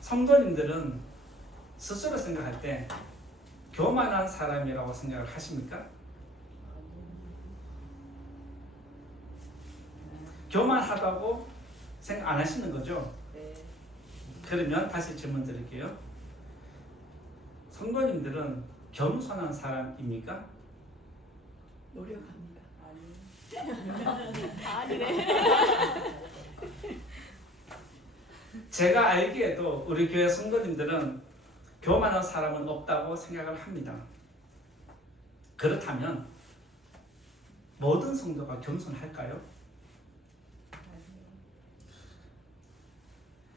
성도님들은 스스로 생각할 때 교만한 사람이라고 생각을 하십니까? 교만하다고 생각 안 하시는 거죠? 네. 그러면 다시 질문 드릴게요. 성도님들은 겸손한 사람입니까? 노력합니다. 아니래. 제가 알기에도 우리 교회 성도님들은 교만한 사람은 없다고 생각을 합니다. 그렇다면 모든 성도가 겸손할까요?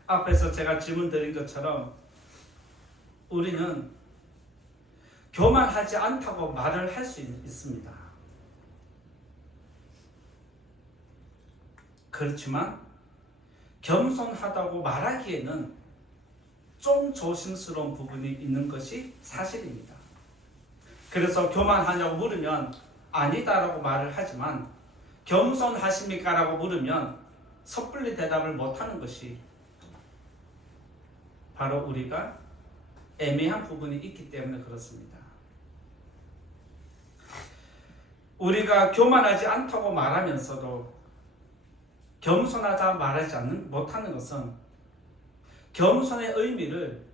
앞에서 제가 질문 드린 것처럼 우리는 교만하지 않다고 말을 할 수 있습니다. 그렇지만 겸손하다고 말하기에는 좀 조심스러운 부분이 있는 것이 사실입니다. 그래서 교만하냐고 물으면 아니다라고 말을 하지만 겸손하십니까? 라고 물으면 섣불리 대답을 못하는 것이 바로 우리가 애매한 부분이 있기 때문에 그렇습니다. 우리가 교만하지 않다고 말하면서도 겸손하다 말하지 못하는 것은 겸손의 의미를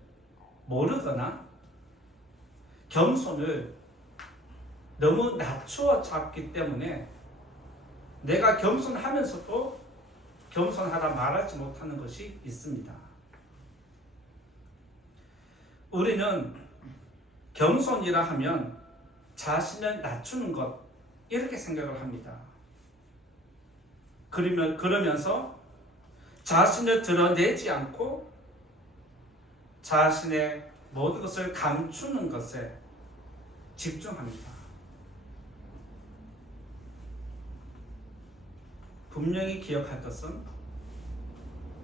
모르거나 겸손을 너무 낮추어 잡기 때문에 내가 겸손하면서도 겸손하다 말하지 못하는 것이 있습니다. 우리는 겸손이라 하면 자신을 낮추는 것 이렇게 생각을 합니다. 그러면서 자신을 드러내지 않고 자신의 모든 것을 감추는 것에 집중합니다. 분명히 기억할 것은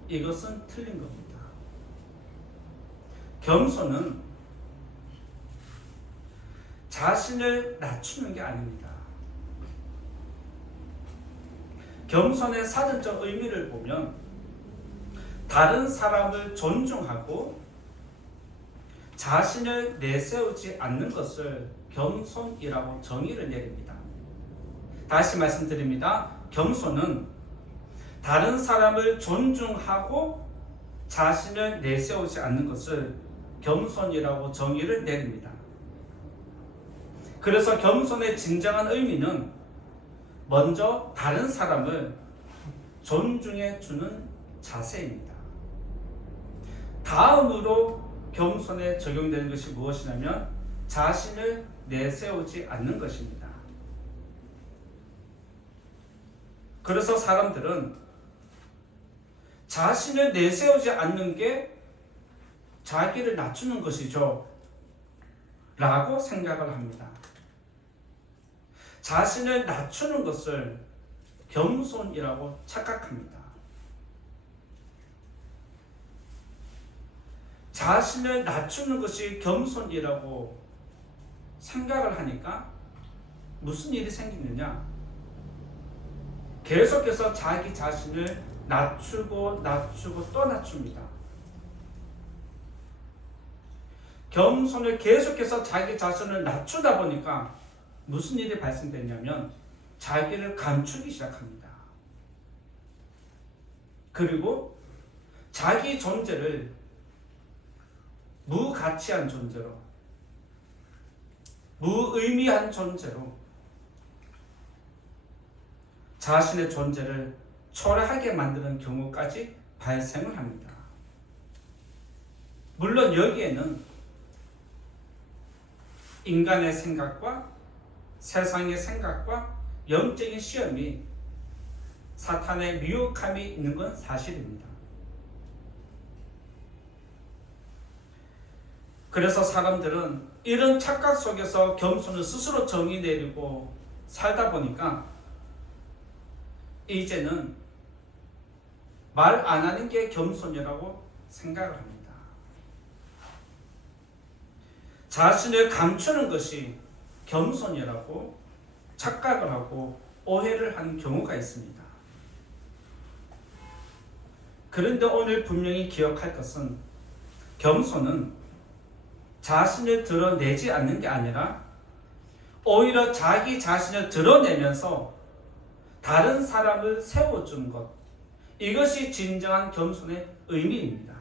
이것은 틀린 겁니다. 겸손은 자신을 낮추는 게 아닙니다. 겸손의 사전적 의미를 보면 다른 사람을 존중하고 자신을 내세우지 않는 것을 겸손이라고 정의를 내립니다. 다시 말씀드립니다. 겸손은 다른 사람을 존중하고 자신을 내세우지 않는 것을 겸손이라고 정의를 내립니다. 그래서 겸손의 진정한 의미는 먼저 다른 사람을 존중해 주는 자세입니다. 다음으로 겸손에 적용되는 것이 무엇이냐면 자신을 내세우지 않는 것입니다. 그래서 사람들은 자신을 내세우지 않는 게 자기를 낮추는 것이죠 라고 생각을 합니다. 자신을 낮추는 것을 겸손이라고 착각합니다. 자신을 낮추는 것이 겸손이라고 생각을 하니까 무슨 일이 생기느냐? 계속해서 자기 자신을 낮추고 또 낮춥니다. 겸손을 계속해서 자기 자신을 낮추다 보니까 무슨 일이 발생되냐면 자기를 감추기 시작합니다. 그리고 자기 존재를 무가치한 존재로, 무의미한 존재로 자신의 존재를 초라하게 만드는 경우까지 발생을 합니다. 물론 여기에는 인간의 생각과 세상의 생각과 영적인 시험이 사탄의 미혹함이 있는 건 사실입니다. 그래서 사람들은 이런 착각 속에서 겸손을 스스로 정의 내리고 살다 보니까 이제는 말 안 하는 게 겸손이라고 생각을 합니다. 자신을 감추는 것이 겸손이라고 착각을 하고 오해를 하는 경우가 있습니다. 그런데 오늘 분명히 기억할 것은 겸손은 자신을 드러내지 않는 게 아니라 오히려 자기 자신을 드러내면서 다른 사람을 세워주는 것, 이것이 진정한 겸손의 의미입니다.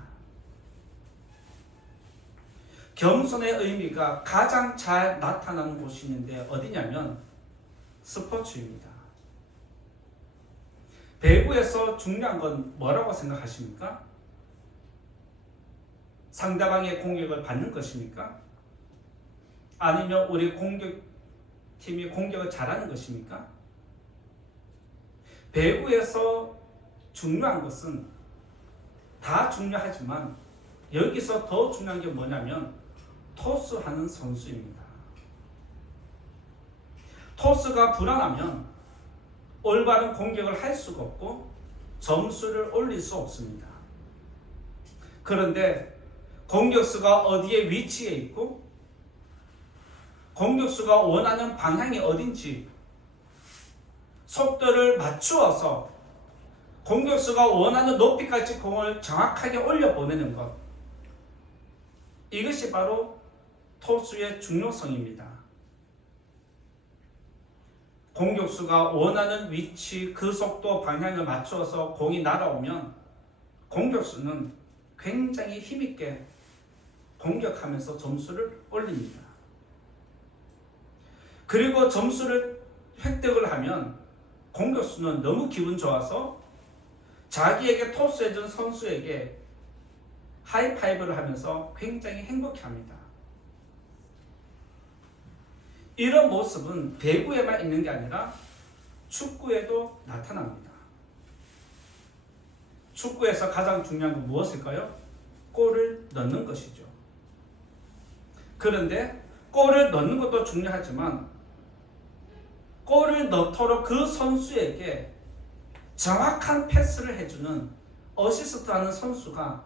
겸손의 의미가 가장 잘 나타나는 곳이 있는데 어디냐면 스포츠입니다. 배구에서 중요한 건 뭐라고 생각하십니까? 상대방의 공격을 받는 것입니까? 아니면 우리 공격팀이 공격을 잘하는 것입니까? 배구에서 중요한 것은 다 중요하지만 여기서 더 중요한 게 뭐냐면 토스하는 선수입니다. 토스가 불안하면 올바른 공격을 할 수가 없고 점수를 올릴 수 없습니다. 그런데 공격수가 어디에 위치해 있고 공격수가 원하는 방향이 어딘지 속도를 맞추어서 공격수가 원하는 높이까지 공을 정확하게 올려보내는 것, 이것이 바로 토수의 중요성입니다. 공격수가 원하는 위치, 그 속도, 방향을 맞추어서 공이 날아오면 공격수는 굉장히 힘있게 공격하면서 점수를 올립니다. 그리고 점수를 획득을 하면 공격수는 너무 기분 좋아서 자기에게 토스해준 선수에게 하이파이브를 하면서 굉장히 행복해합니다. 이런 모습은 배구에만 있는 게 아니라 축구에도 나타납니다. 축구에서 가장 중요한 건 무엇일까요? 골을 넣는 것이죠. 그런데 골을 넣는 것도 중요하지만 골을 넣도록 그 선수에게 정확한 패스를 해주는 어시스트하는 선수가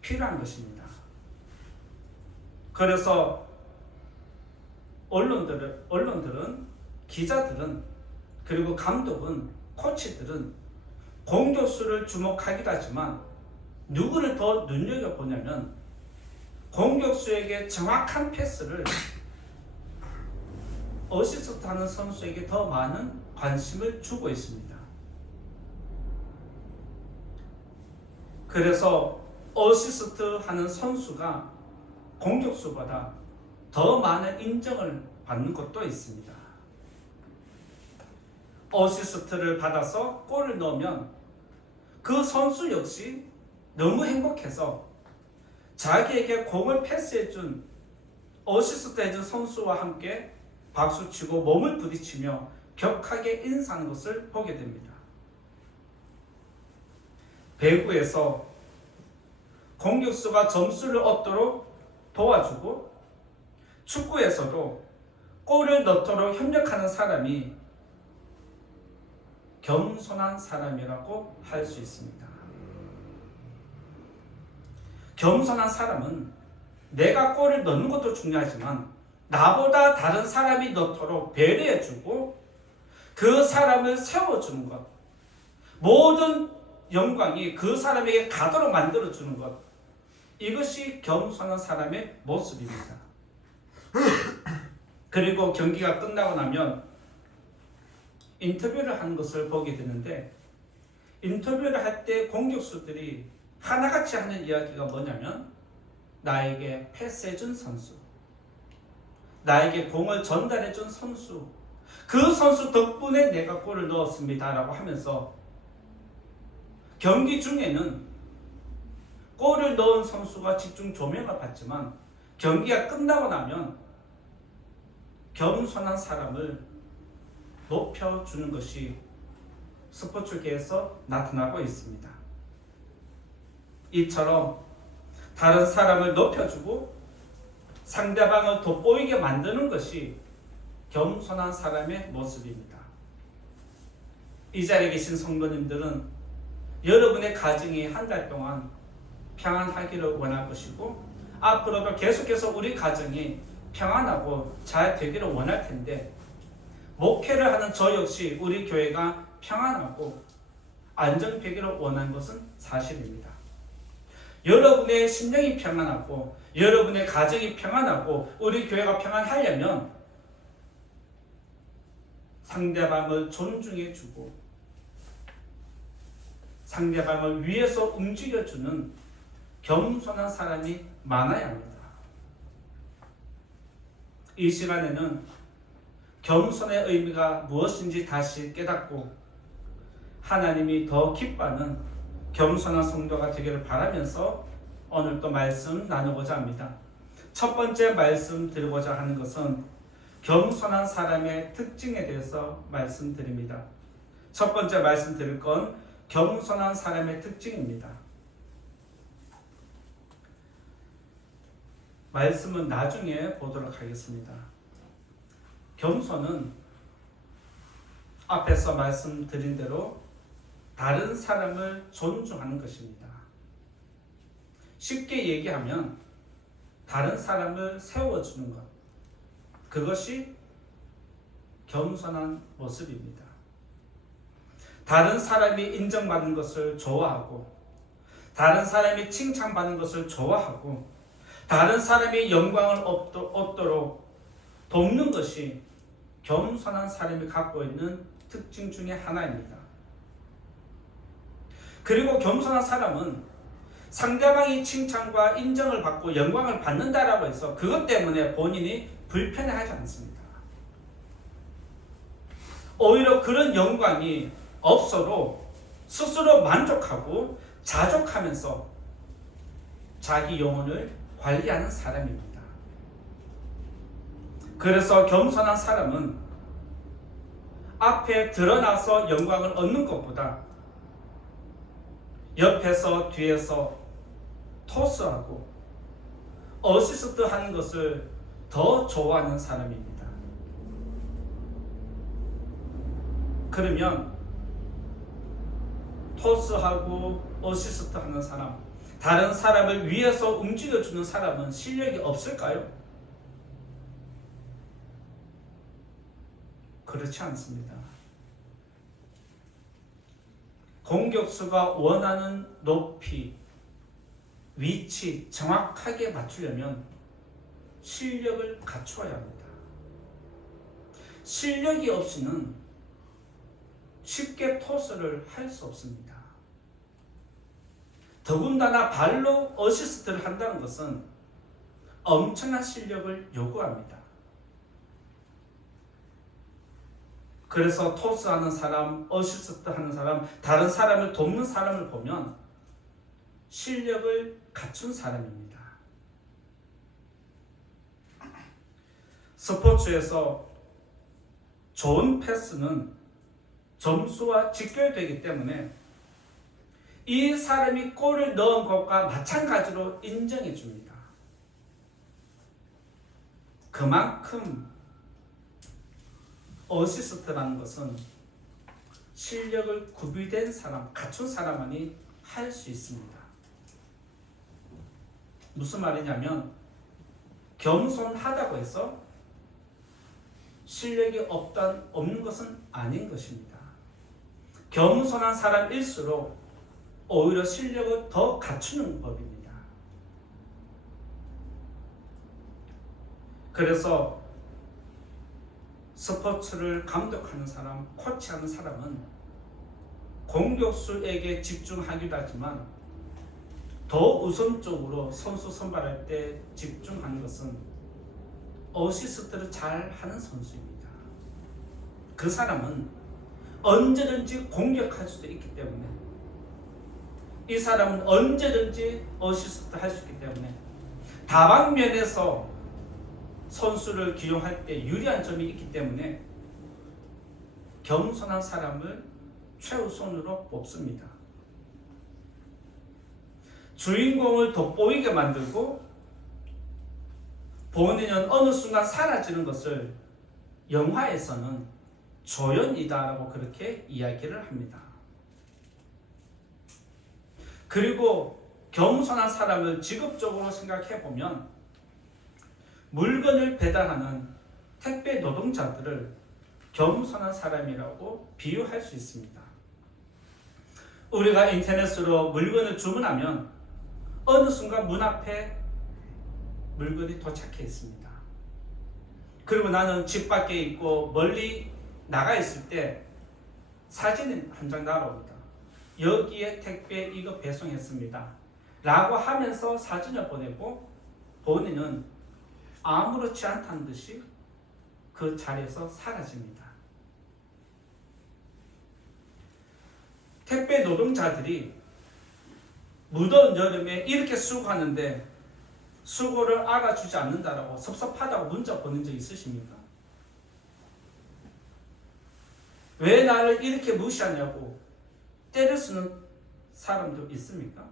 필요한 것입니다. 그래서 언론들은, 기자들은, 그리고 감독은, 코치들은 공격수를 주목하기도 하지만 누구를 더 눈여겨보냐면 공격수에게 정확한 패스를 어시스트하는 선수에게 더 많은 관심을 주고 있습니다. 그래서 어시스트하는 선수가 공격수보다 더 많은 인정을 받는 것도 있습니다. 어시스트를 받아서 골을 넣으면 그 선수 역시 너무 행복해서 자기에게 공을 패스해준, 어시스트 해준 선수와 함께 박수치고 몸을 부딪히며 격하게 인사하는 것을 보게 됩니다. 배구에서 공격수가 점수를 얻도록 도와주고 축구에서도 골을 넣도록 협력하는 사람이 겸손한 사람이라고 할 수 있습니다. 겸손한 사람은 내가 골을 넣는 것도 중요하지만 나보다 다른 사람이 넣도록 배려해주고 그 사람을 세워주는 것, 모든 영광이 그 사람에게 가도록 만들어주는 것, 이것이 겸손한 사람의 모습입니다. 그리고 경기가 끝나고 나면 인터뷰를 하는 것을 보게 되는데, 인터뷰를 할 때 공격수들이 하나같이 하는 이야기가 뭐냐면 나에게 패스해준 선수, 나에게 공을 전달해준 선수, 그 선수 덕분에 내가 골을 넣었습니다 라고 하면서 경기 중에는 골을 넣은 선수가 집중 조명을 받지만 경기가 끝나고 나면 겸손한 사람을 높여주는 것이 스포츠계에서 나타나고 있습니다. 이처럼 다른 사람을 높여주고 상대방을 돋보이게 만드는 것이 겸손한 사람의 모습입니다. 이 자리에 계신 성도님들은 여러분의 가정이 한 달 동안 평안하기를 원할 것이고 앞으로도 계속해서 우리 가정이 평안하고 잘 되기를 원할 텐데, 목회를 하는 저 역시 우리 교회가 평안하고 안정되기를 원하는 것은 사실입니다. 여러분의 심령이 평안하고 여러분의 가정이 평안하고 우리 교회가 평안하려면 상대방을 존중해주고 상대방을 위해서 움직여주는 겸손한 사람이 많아야 합니다. 이 시간에는 겸손의 의미가 무엇인지 다시 깨닫고 하나님이 더 기뻐하는 겸손한 성도가 되기를 바라면서 오늘 또 말씀 나누고자 합니다. 첫 번째 말씀 드리고자 하는 것은 겸손한 사람의 특징에 대해서 말씀드립니다. 첫 번째 말씀드릴 건 겸손한 사람의 특징입니다. 말씀은 나중에 보도록 하겠습니다. 겸손은 앞에서 말씀드린 대로 다른 사람을 존중하는 것입니다. 쉽게 얘기하면 다른 사람을 세워주는 것, 그것이 겸손한 모습입니다. 다른 사람이 인정받는 것을 좋아하고 다른 사람이 칭찬받는 것을 좋아하고 다른 사람이 영광을 얻도록 돕는 것이 겸손한 사람이 갖고 있는 특징 중에 하나입니다. 그리고 겸손한 사람은 상대방이 칭찬과 인정을 받고 영광을 받는다라고 해서 그것 때문에 본인이 불편해하지 않습니다. 오히려 그런 영광이 없어도 스스로 만족하고 자족하면서 자기 영혼을 관리하는 사람입니다. 그래서 겸손한 사람은 앞에 드러나서 영광을 얻는 것보다 옆에서 뒤에서 토스하고 어시스트 하는 것을 더 좋아하는 사람입니다. 그러면 토스하고 어시스트 하는 사람, 다른 사람을 위해서 움직여주는 사람은 실력이 없을까요? 그렇지 않습니다. 공격수가 원하는 높이, 위치 정확하게 맞추려면 실력을 갖추어야 합니다. 실력이 없이는 쉽게 토스를 할 수 없습니다. 더군다나 발로 어시스트를 한다는 것은 엄청난 실력을 요구합니다. 그래서 토스하는 사람, 어시스트 하는 사람, 다른 사람을 돕는 사람을 보면 실력을 갖춘 사람입니다. 스포츠에서 좋은 패스는 점수와 직결되기 때문에 이 사람이 골을 넣은 것과 마찬가지로 인정해 줍니다. 그만큼 어시스트라는 것은 실력을 구비된 사람, 갖춘 사람만이 할 수 있습니다. 무슨 말이냐면 겸손하다고 해서 실력이 없는 것은 아닌 것입니다. 겸손한 사람일수록 오히려 실력을 더 갖추는 법입니다. 그래서 스포츠를 감독하는 사람, 코치하는 사람은 공격수에게 집중하기도 하지만 더 우선적으로 선수 선발할 때 집중하는 것은 어시스트를 잘 하는 선수입니다. 그 사람은 언제든지 공격할 수도 있기 때문에 이 사람은 언제든지 어시스트 할 수 있기 때문에 다방면에서 선수를 기용할 때 유리한 점이 있기 때문에 겸손한 사람을 최우선으로 뽑습니다. 주인공을 돋보이게 만들고 본인은 어느 순간 사라지는 것을 영화에서는 조연이다라고 그렇게 이야기를 합니다. 그리고 겸손한 사람을 직업적으로 생각해 보면 물건을 배달하는 택배 노동자들을 겸손한 사람이라고 비유할 수 있습니다. 우리가 인터넷으로 물건을 주문하면 어느 순간 문 앞에 물건이 도착해 있습니다. 그리고 나는 집 밖에 있고 멀리 나가 있을 때 사진이 한 장 날아옵니다. 여기에 택배 이거 배송했습니다. 라고 하면서 사진을 보내고 본인은 아무렇지 않다는 듯이 그 자리에서 사라집니다. 택배 노동자들이 무더운 여름에 이렇게 수고하는데 수고를 알아주지 않는다라고 섭섭하다고 문자 보낸 적 있으십니까? 왜 나를 이렇게 무시하냐고 때려 쓰는 사람도 있습니까?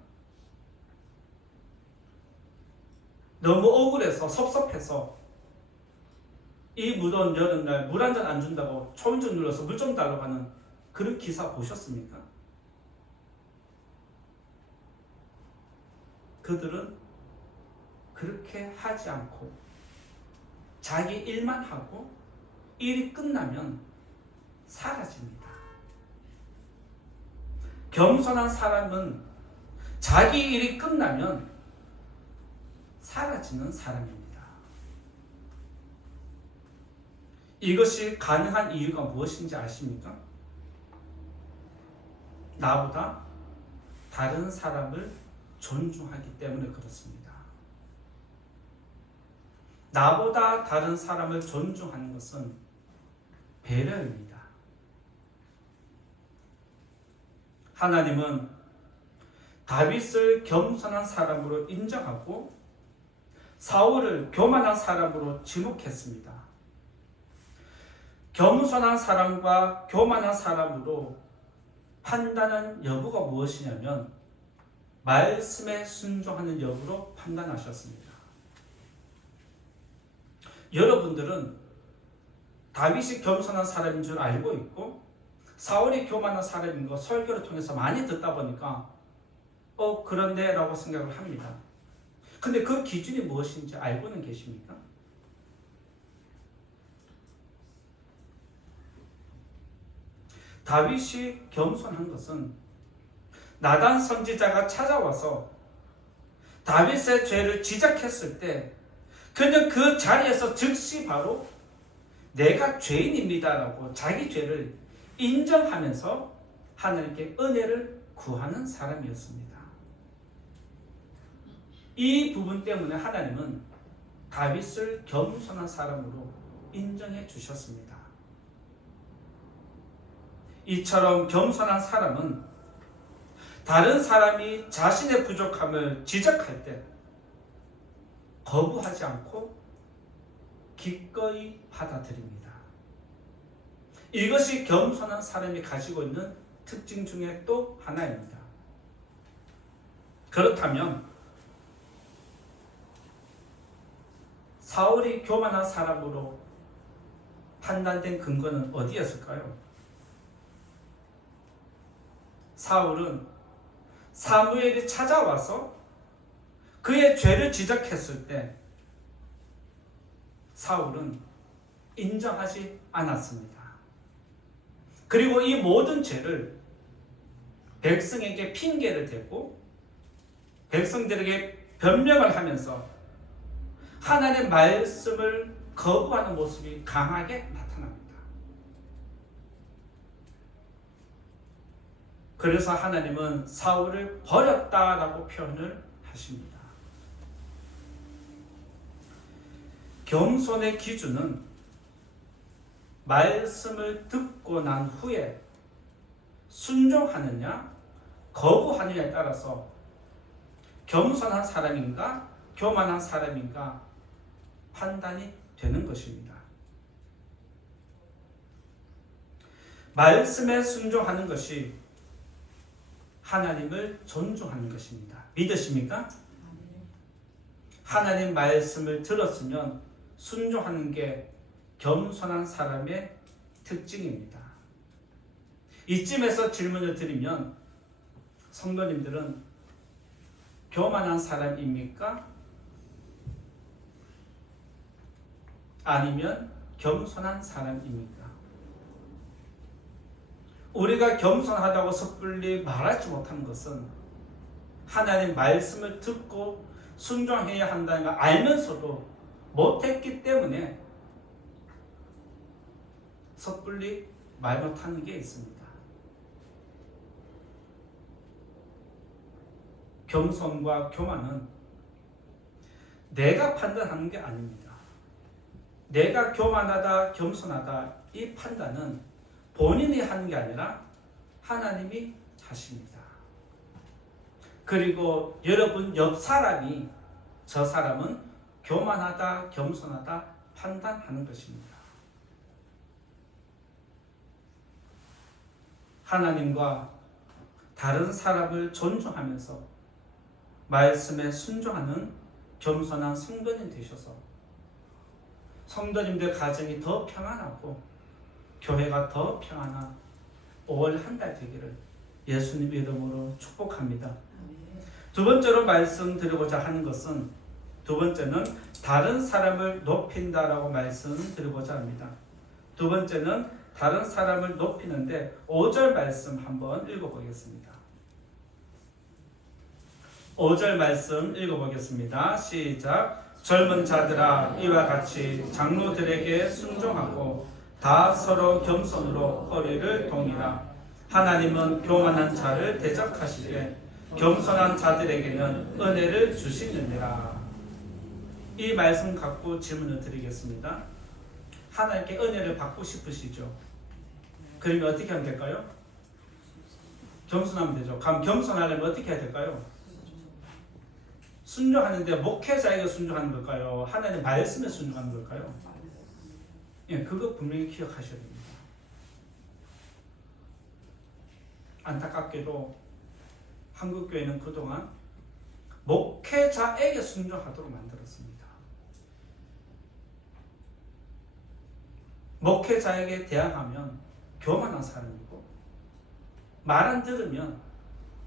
너무 억울해서 섭섭해서 이 무더운 여름날 물 한 잔 안 준다고 초인종 눌러서 물 좀 달라고 하는 그런 기사 보셨습니까? 그들은 그렇게 하지 않고 자기 일만 하고 일이 끝나면 사라집니다. 겸손한 사람은 자기 일이 끝나면 사라지는 사람입니다. 이것이 가능한 이유가 무엇인지 아십니까? 나보다 다른 사람을 존중하기 때문에 그렇습니다. 나보다 다른 사람을 존중하는 것은 배려입니다. 하나님은 다윗을 겸손한 사람으로 인정하고 사울을 교만한 사람으로 지목했습니다. 겸손한 사람과 교만한 사람으로 판단한 여부가 무엇이냐면 말씀에 순종하는 여부로 판단하셨습니다. 여러분들은 다윗이 겸손한 사람인 줄 알고 있고 사울이 교만한 사람인 거 설교를 통해서 많이 듣다 보니까 그런데 라고 생각을 합니다. 근데 그 기준이 무엇인지 알고는 계십니까? 다윗이 겸손한 것은 나단 선지자가 찾아와서 다윗의 죄를 지적했을 때 그는 그 자리에서 즉시 바로 내가 죄인입니다라고 자기 죄를 인정하면서 하나님께 은혜를 구하는 사람이었습니다. 이 부분 때문에 하나님은 다윗을 겸손한 사람으로 인정해 주셨습니다. 이처럼 겸손한 사람은 다른 사람이 자신의 부족함을 지적할 때 거부하지 않고 기꺼이 받아들입니다. 이것이 겸손한 사람이 가지고 있는 특징 중에 또 하나입니다. 그렇다면 사울이 교만한 사람으로 판단된 근거는 어디였을까요? 사울은 사무엘이 찾아와서 그의 죄를 지적했을 때 사울은 인정하지 않았습니다. 그리고 이 모든 죄를 백성에게 핑계를 대고 백성들에게 변명을 하면서 하나님의 말씀을 거부하는 모습이 강하게 나타납니다. 그래서 하나님은 사울을 버렸다라고 표현을 하십니다. 겸손의 기준은 말씀을 듣고 난 후에 순종하느냐 거부하느냐에 따라서 겸손한 사람인가 교만한 사람인가 판단이 되는 것입니다. 말씀에 순종하는 것이 하나님을 존중하는 것입니다. 믿으십니까? 하나님 말씀을 들었으면 순종하는 게 겸손한 사람의 특징입니다. 이쯤에서 질문을 드리면 성도님들은 교만한 사람입니까? 아니면 겸손한 사람입니까? 우리가 겸손하다고 섣불리 말하지 못하는 것은 하나님 말씀을 듣고 순종해야 한다는 걸 알면서도 못했기 때문에 섣불리 말 못하는 게 있습니다. 겸손과 교만은 내가 판단하는 게 아닙니다. 내가 교만하다, 겸손하다 이 판단은 본인이 하는 게 아니라 하나님이 하십니다. 그리고 여러분 옆 사람이 저 사람은 교만하다, 겸손하다 판단하는 것입니다. 하나님과 다른 사람을 존중하면서 말씀에 순종하는 겸손한 성도님 되셔서 성도님들 가정이 더 평안하고 교회가 더 평안한 5월 한 달 되기를 예수님 이름으로 축복합니다. 두 번째로 말씀드리고자 하는 것은 두 번째는 다른 사람을 높인다라고 말씀드리고자 합니다. 두 번째는 다른 사람을 높이는데 5절 말씀 한번 읽어보겠습니다. 5절 말씀 읽어보겠습니다. 시작. 젊은 자들아 이와 같이 장로들에게 순종하고 다 서로 겸손으로 허리를 동이라. 하나님은 교만한 자를 대적하시되 겸손한 자들에게는 은혜를 주시느니라. 이 말씀 갖고 질문을 드리겠습니다. 하나님께 은혜를 받고 싶으시죠? 그러면 어떻게 하면 될까요? 겸손하면 되죠. 그럼 겸손하려면 어떻게 해야 될까요? 순종하는데 목회자에게 순종하는 걸까요? 하나님의 말씀에 순종하는 걸까요? 예, 그거 분명히 기억하셔야 됩니다. 안타깝게도 한국교회는 그동안 목회자에게 순종하도록 만들었습니다. 목회자에게 대항하면 교만한 사람이고 말 안 들으면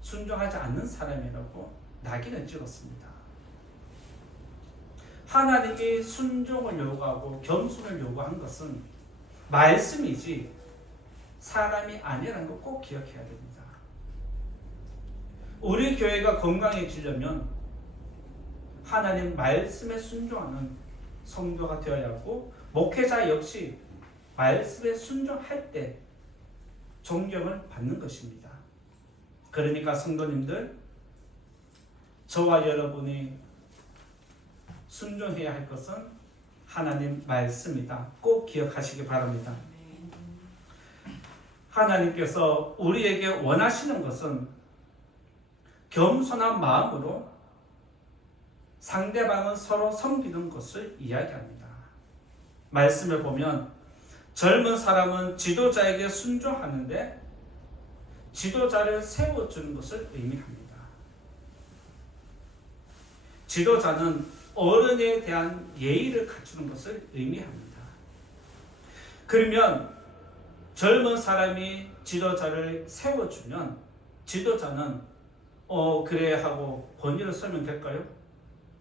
순종하지 않는 사람이라고 낙인을 찍었습니다. 하나님이 순종을 요구하고 겸손을 요구한 것은 말씀이지 사람이 아니라는 거 꼭 기억해야 됩니다. 우리 교회가 건강해지려면 하나님 말씀에 순종하는 성도가 되어야 하고 목회자 역시 말씀에 순종할 때 존경을 받는 것입니다. 그러니까 성도님들, 저와 여러분이 순종해야 할 것은 하나님 말씀이다. 꼭 기억하시기 바랍니다. 하나님께서 우리에게 원하시는 것은 겸손한 마음으로 상대방을 서로 섬기는 것을 이야기합니다. 말씀을 보면 젊은 사람은 지도자에게 순종하는데 지도자를 세워주는 것을 의미합니다. 지도자는 어른에 대한 예의를 갖추는 것을 의미합니다. 그러면 젊은 사람이 지도자를 세워주면 지도자는 그래 하고 본의를 쓰면 될까요?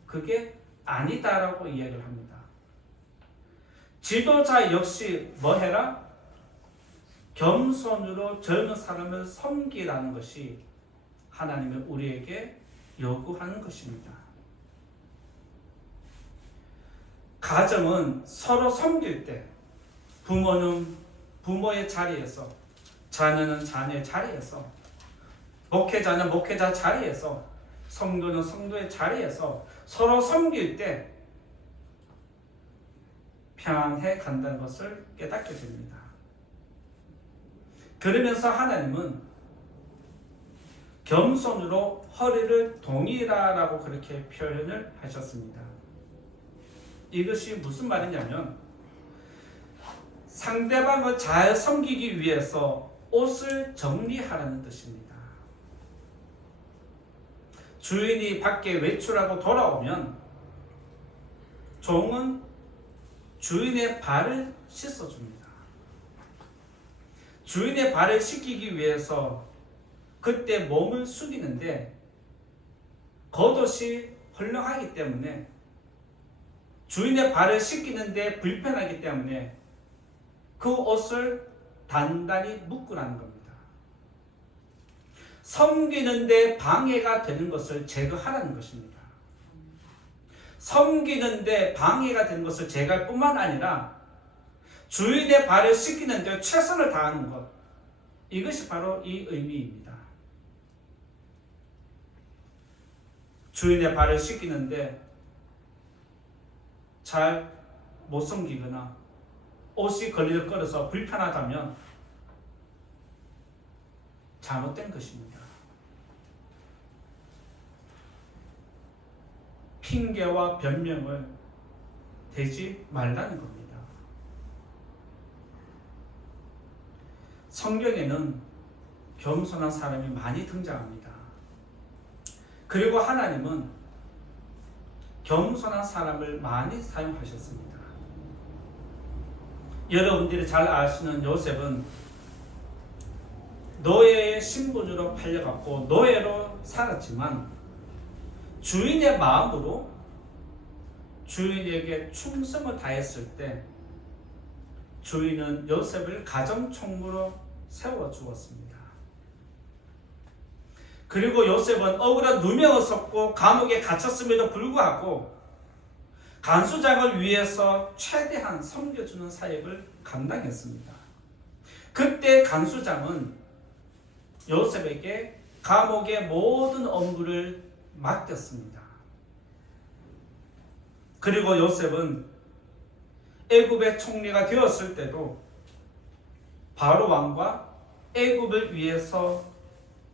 그게 아니다라고 이야기를 합니다. 지도자 역시 뭐 해라? 겸손으로 젊은 사람을 섬기라는 것이 하나님이 우리에게 요구하는 것입니다. 가정은 서로 섬길 때 부모는 부모의 자리에서, 자녀는 자녀의 자리에서, 목회자는 목회자 자리에서, 성도는 성도의 자리에서 서로 섬길 때 평안해 간다는 것을 깨닫게 됩니다. 그러면서 하나님은 겸손으로 허리를 동이라라고 그렇게 표현을 하셨습니다. 이것이 무슨 말이냐면 상대방을 잘 섬기기 위해서 옷을 정리하라는 뜻입니다. 주인이 밖에 외출하고 돌아오면 종은 주인의 발을 씻어줍니다. 주인의 발을 씻기기 위해서 그때 몸을 숙이는데 겉옷이 헐렁하기 때문에 주인의 발을 씻기는데 불편하기 때문에 그 옷을 단단히 묶으라는 겁니다. 섬기는데 방해가 되는 것을 제거하라는 것입니다. 섬기는데 방해가 되는 것을 제거할 뿐만 아니라 주인의 발을 씻기는 데 최선을 다하는 것, 이것이 바로 이 의미입니다. 주인의 발을 씻기는데 잘 못 섬기거나 옷이 걸리적거려서 불편하다면 잘못된 것입니다. 핑계와 변명을 대지 말라는 겁니다. 성경에는 겸손한 사람이 많이 등장합니다. 그리고 하나님은 겸손한 사람을 많이 사용하셨습니다. 여러분들이 잘 아시는 요셉은 노예의 신분으로 팔려갔고 노예로 살았지만 주인의 마음으로 주인에게 충성을 다했을 때 주인은 요셉을 가정총무로 세워주었습니다. 그리고 요셉은 억울한 누명을 썼고 감옥에 갇혔음에도 불구하고 간수장을 위해서 최대한 섬겨주는 사역을 감당했습니다. 그때 간수장은 요셉에게 감옥의 모든 업무를 맡겼습니다. 그리고 요셉은 애굽의 총리가 되었을 때도 바로 왕과 애굽을 위해서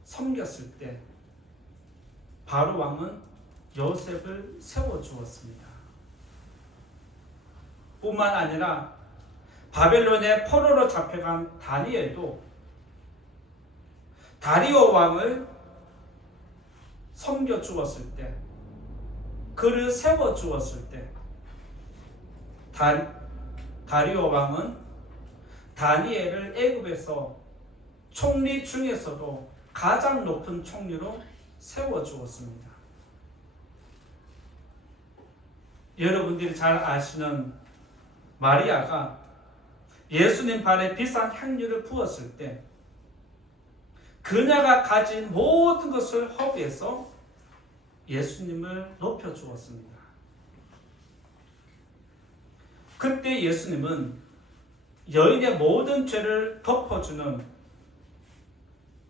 섬겼을 때 바로 왕은 요셉을 세워주었습니다. 뿐만 아니라 바벨론의 포로로 잡혀간 다니엘도 다리오 왕을 섬겨주었을 때, 그를 세워주었을 때 다리오 왕은 다니엘을 애굽에서 총리 중에서도 가장 높은 총리로 세워주었습니다. 여러분들이 잘 아시는 마리아가 예수님 발에 비싼 향유를 부었을 때 그녀가 가진 모든 것을 허비해서 예수님을 높여주었습니다. 그때 예수님은 여인의 모든 죄를 덮어주는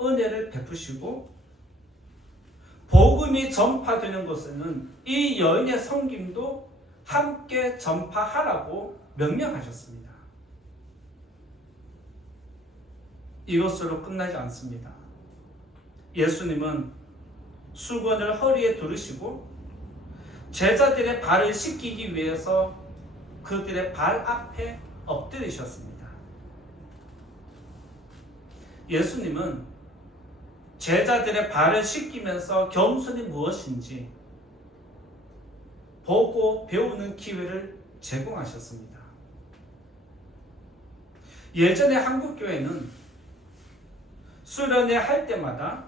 은혜를 베푸시고 복음이 전파되는 곳에는 이 여인의 섬김도 함께 전파하라고 명령하셨습니다. 이것으로 끝나지 않습니다. 예수님은 수건을 허리에 두르시고 제자들의 발을 씻기기 위해서 그들의 발 앞에 엎드리셨습니다. 예수님은 제자들의 발을 씻기면서 겸손이 무엇인지 보고 배우는 기회를 제공하셨습니다. 예전에 한국교회는 수련회 할 때마다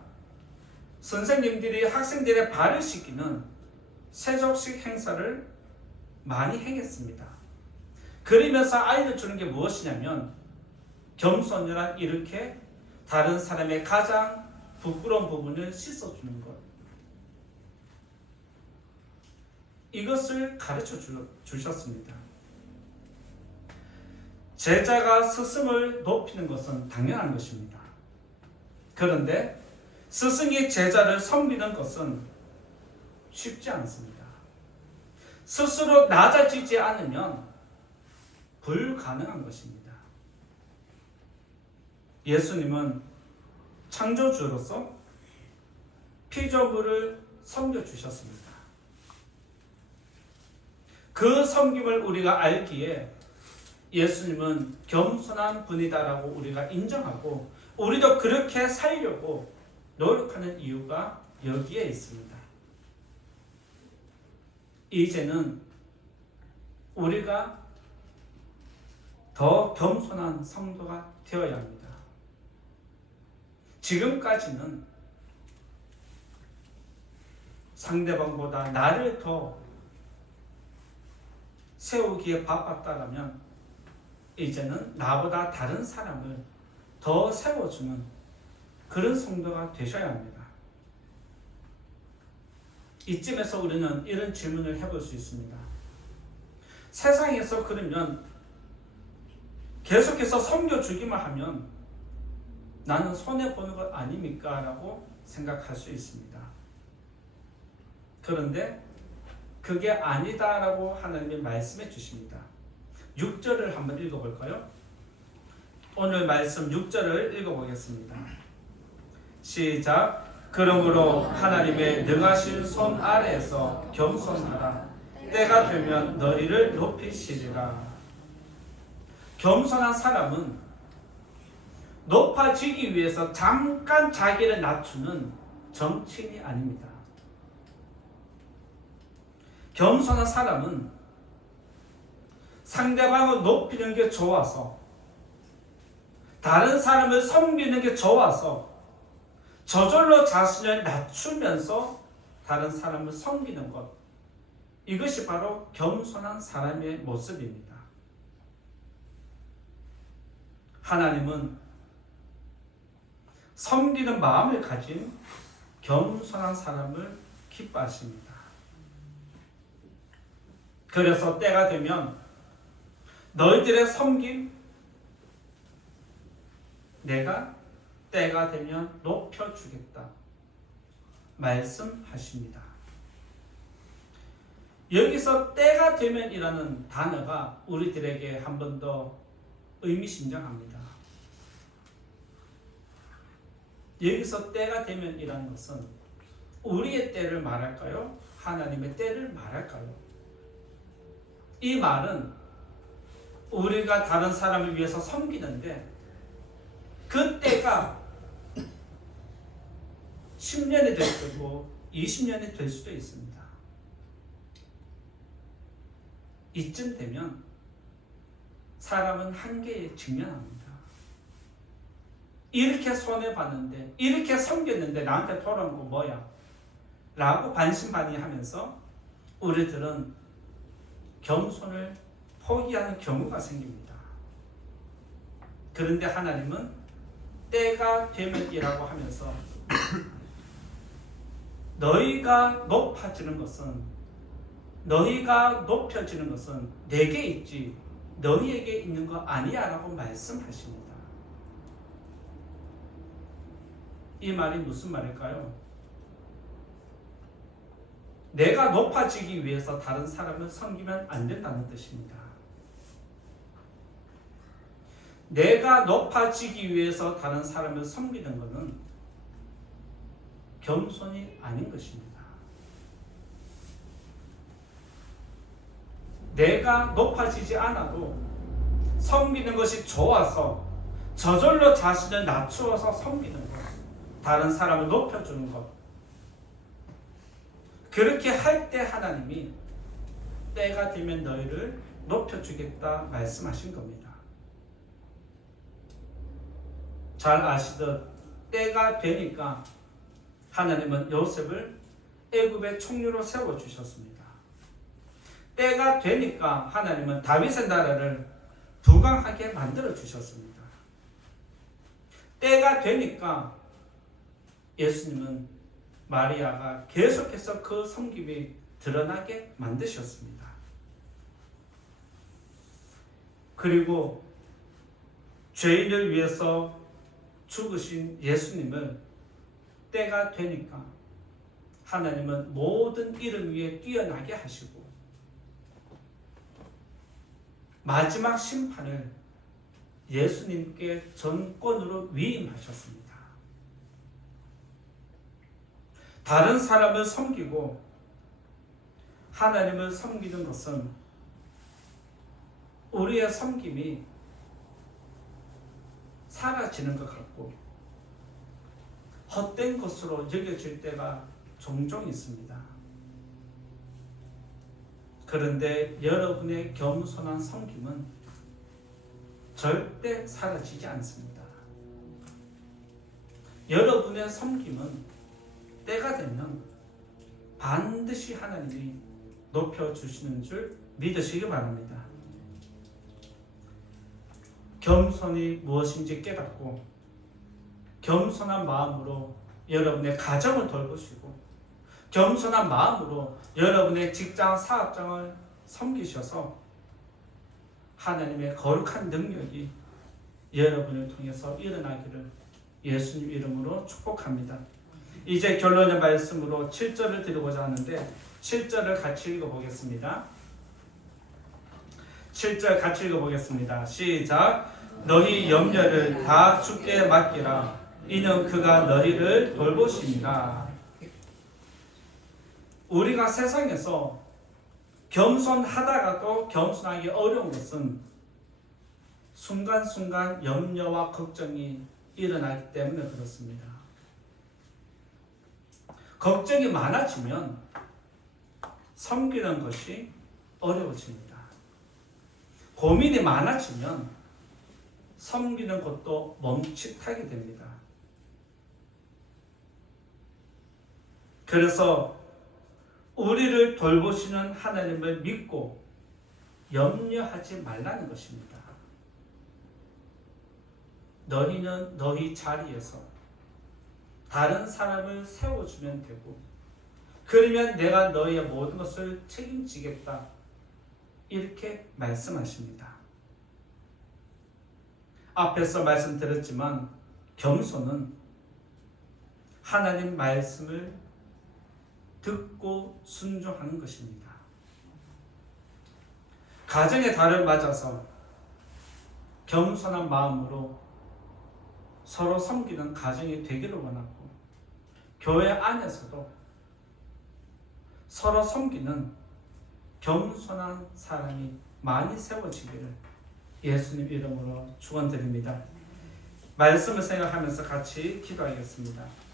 선생님들이 학생들의 발을 씻기는 세족식 행사를 많이 행했습니다. 그러면서 알려주는 게 무엇이냐면 겸손이란 이렇게 다른 사람의 가장 부끄러운 부분을 씻어주는 것, 이것을 가르쳐 주셨습니다. 제자가 스승을 높이는 것은 당연한 것입니다. 그런데 스승이 제자를 섬기는 것은 쉽지 않습니다. 스스로 낮아지지 않으면 불가능한 것입니다. 예수님은 창조주로서 피조물을 섬겨주셨습니다. 그 섬김을 우리가 알기에 예수님은 겸손한 분이다라고 우리가 인정하고 우리도 그렇게 살려고 노력하는 이유가 여기에 있습니다. 이제는 우리가 더 겸손한 성도가 되어야 합니다. 지금까지는 상대방보다 나를 더 세우기에 바빴다라면 이제는 나보다 다른 사람을 더 세워주는 그런 성도가 되셔야 합니다. 이쯤에서 우리는 이런 질문을 해볼 수 있습니다. 세상에서 그러면 계속해서 섬겨주기만 하면 나는 손해보는 것 아닙니까? 라고 생각할 수 있습니다. 그런데 그게 아니다라고 하나님이 말씀해 주십니다. 6절을 한번 읽어볼까요? 오늘 말씀 6절을 읽어보겠습니다. 시작. 그러므로 하나님의 능하신 손 아래에서 겸손하라. 때가 되면 너희를 높이시리라. 겸손한 사람은 높아지기 위해서 잠깐 자기를 낮추는 정치인이 아닙니다. 겸손한 사람은 상대방을 높이는 게 좋아서, 다른 사람을 섬기는 게 좋아서 저절로 자신을 낮추면서 다른 사람을 섬기는 것, 이것이 바로 겸손한 사람의 모습입니다. 하나님은 섬기는 마음을 가진 겸손한 사람을 기뻐하십니다. 그래서 때가 되면 너희들의 섬김 내가 때가 되면 높여주겠다 말씀하십니다. 여기서 때가 되면이라는 단어가 우리들에게 한 번 더 의미심장합니다. 여기서 때가 되면이라는 것은 우리의 때를 말할까요? 하나님의 때를 말할까요? 이 말은 우리가 다른 사람을 위해서 섬기는데 그 때가 10년이 될 거고 20년이 될 수도 있습니다. 이쯤 되면 사람은 한계에 직면합니다. 이렇게 손해봤는데, 이렇게 섬겼는데 나한테 돌아온 거 뭐야? 라고 반신반의하면서 우리들은 겸손을 포기하는 경우가 생깁니다. 그런데 하나님은 때가 되면이라고 하면서 너희가 높아지는 것은, 너희가 높여지는 것은 내게 있지 너희에게 있는 거 아니야 라고 말씀하십니다. 이 말이 무슨 말일까요? 내가 높아지기 위해서 다른 사람을 섬기면 안 된다는 뜻입니다. 내가 높아지기 위해서 다른 사람을 섬기는 것은 겸손이 아닌 것입니다. 내가 높아지지 않아도 섬기는 것이 좋아서 저절로 자신을 낮추어서 섬기는 것, 다른 사람을 높여주는 것, 그렇게 할 때 하나님이 때가 되면 너희를 높여주겠다 말씀하신 겁니다. 잘 아시듯 때가 되니까 하나님은 요셉을 애굽의 총리로 세워주셨습니다. 때가 되니까 하나님은 다윗의 나라를 부강하게 만들어주셨습니다. 때가 되니까 예수님은 마리아가 계속해서 그 섬김이 드러나게 만드셨습니다. 그리고 죄인을 위해서 죽으신 예수님을 때가 되니까 하나님은 모든 이름 위에 뛰어나게 하시고 마지막 심판을 예수님께 전권으로 위임하셨습니다. 다른 사람을 섬기고 하나님을 섬기는 것은 우리의 섬김이 사라지는 것 같고 헛된 것으로 여겨질 때가 종종 있습니다. 그런데 여러분의 겸손한 섬김은 절대 사라지지 않습니다. 여러분의 섬김은 때가 되면 반드시 하나님이 높여주시는 줄 믿으시기 바랍니다. 겸손이 무엇인지 깨닫고 겸손한 마음으로 여러분의 가정을 돌보시고 겸손한 마음으로 여러분의 직장 사업장을 섬기셔서 하나님의 거룩한 능력이 여러분을 통해서 일어나기를 예수님 이름으로 축복합니다. 이제 결론의 말씀으로 7절을 드리고자 하는데 7절을 같이 읽어보겠습니다. 7절 같이 읽어보겠습니다. 시작. 너희 염려를 다 주께 맡기라. 이는 그가 너희를 돌보십니다. 우리가 세상에서 겸손하다가도 겸손하기 어려운 것은 순간순간 염려와 걱정이 일어나기 때문에 그렇습니다. 걱정이 많아지면 섬기는 것이 어려워집니다. 고민이 많아지면 섬기는 것도 멈칫하게 됩니다. 그래서 우리를 돌보시는 하나님을 믿고 염려하지 말라는 것입니다. 너희는 너희 자리에서 다른 사람을 세워주면 되고 그러면 내가 너희의 모든 것을 책임지겠다 이렇게 말씀하십니다. 앞에서 말씀드렸지만 겸손은 하나님 말씀을 듣고 순종하는 것입니다. 가정의 달을 맞아서 겸손한 마음으로 서로 섬기는 가정이 되기를 원하고 교회 안에서도 서로 섬기는 겸손한 사람이 많이 세워지기를 예수님 이름으로 축원드립니다. 말씀을 생각하면서 같이 기도하겠습니다.